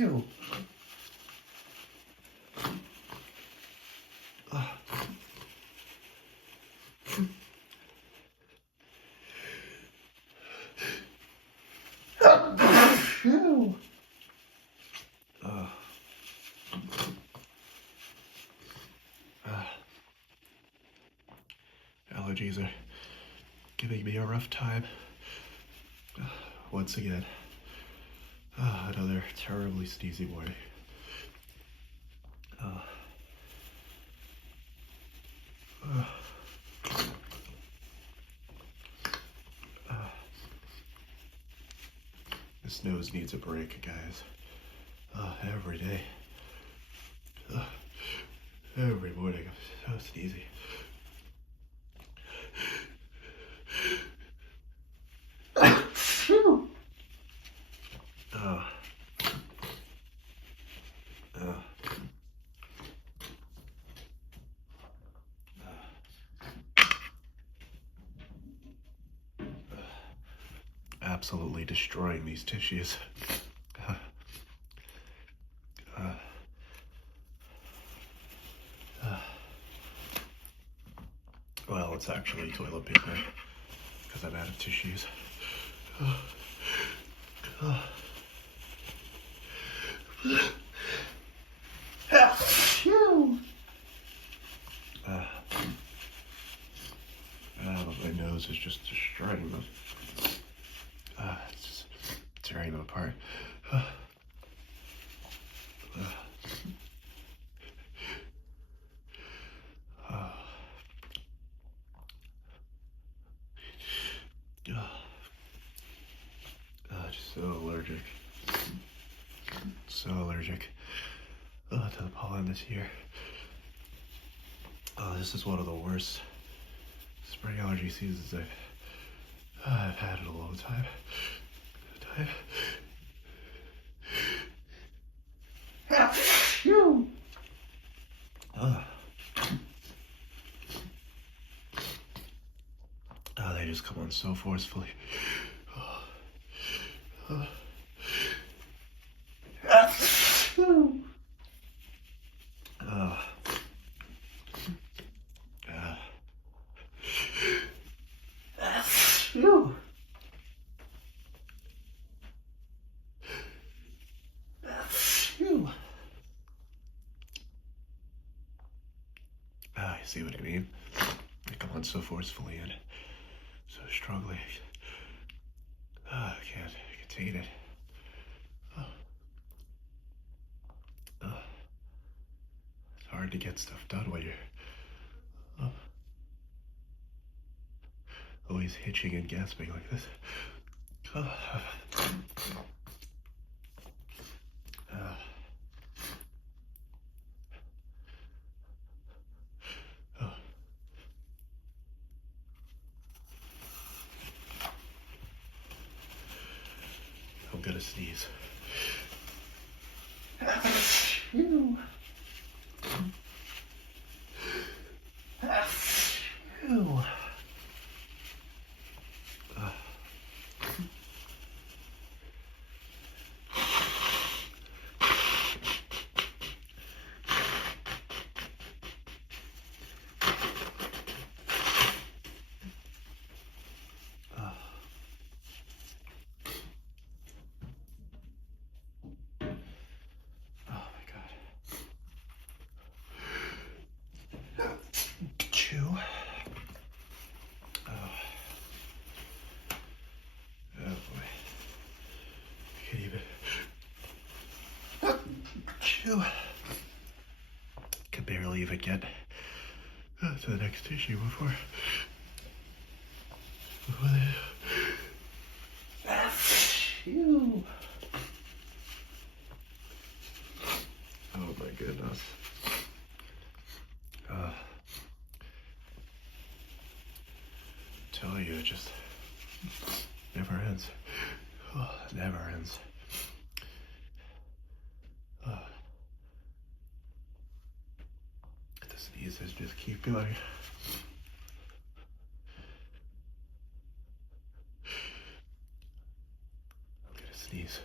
Phew. Phew. Allergies are giving me a rough time. Once again. Another terribly sneezy morning. This nose needs a break, guys. Every day. Every morning, I'm so sneezy. Absolutely destroying these tissues. Well, it's actually toilet paper because I'm out of tissues. My nose is just destroying them. It's just tearing them apart. Just so allergic. So allergic to the pollen this year. This is one of the worst spring allergy seasons I've had in a long time. They just come on so forcefully. You see what I mean? They come on so forcefully and so strongly. I can't contain it. It's hard to get stuff done when you're always hitching and gasping like this. I'm gonna sneeze. Can barely even get to the next tissue before Phew. Oh my goodness. Tell you, it just never ends. It never ends. The sneezes just keep going. I'm gonna sneeze.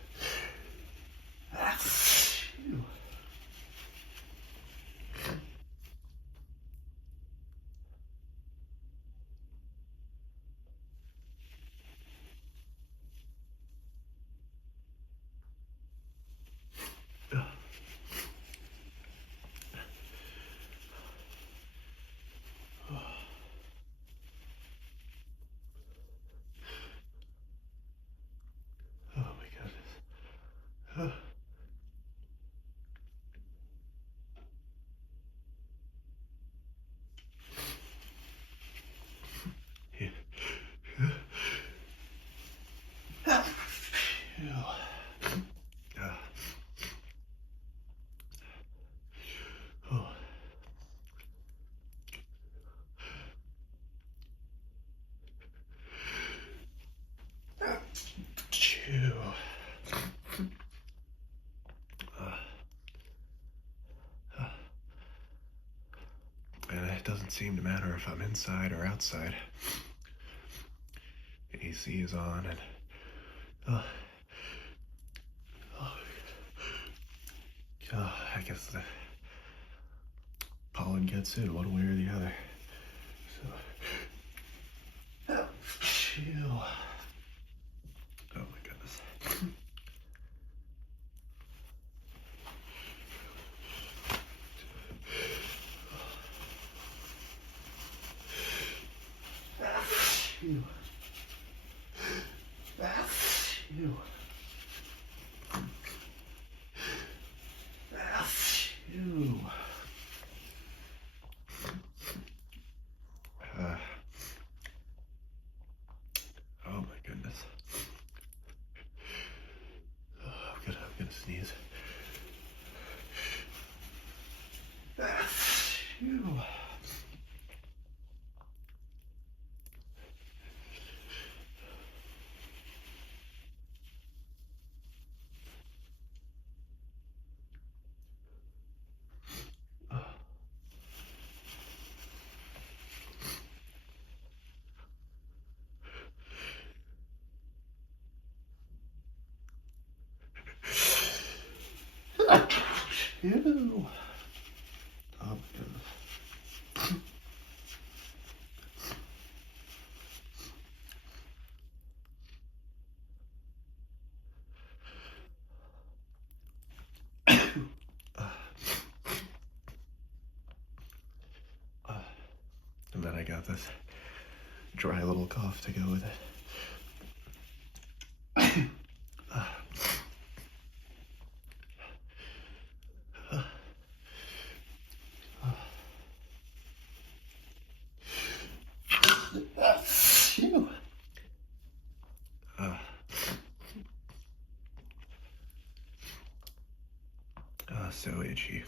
seem to matter if I'm inside or outside. The AC is on and I guess the pollen gets in one way or the other. So, phew. Oh my goodness. Phew. Phew. Phew. Oh my goodness. I'm gonna sneeze. Phew. Ew. Oh my goodness. And then I got this dry little cough to go with it. Phew. So itchy.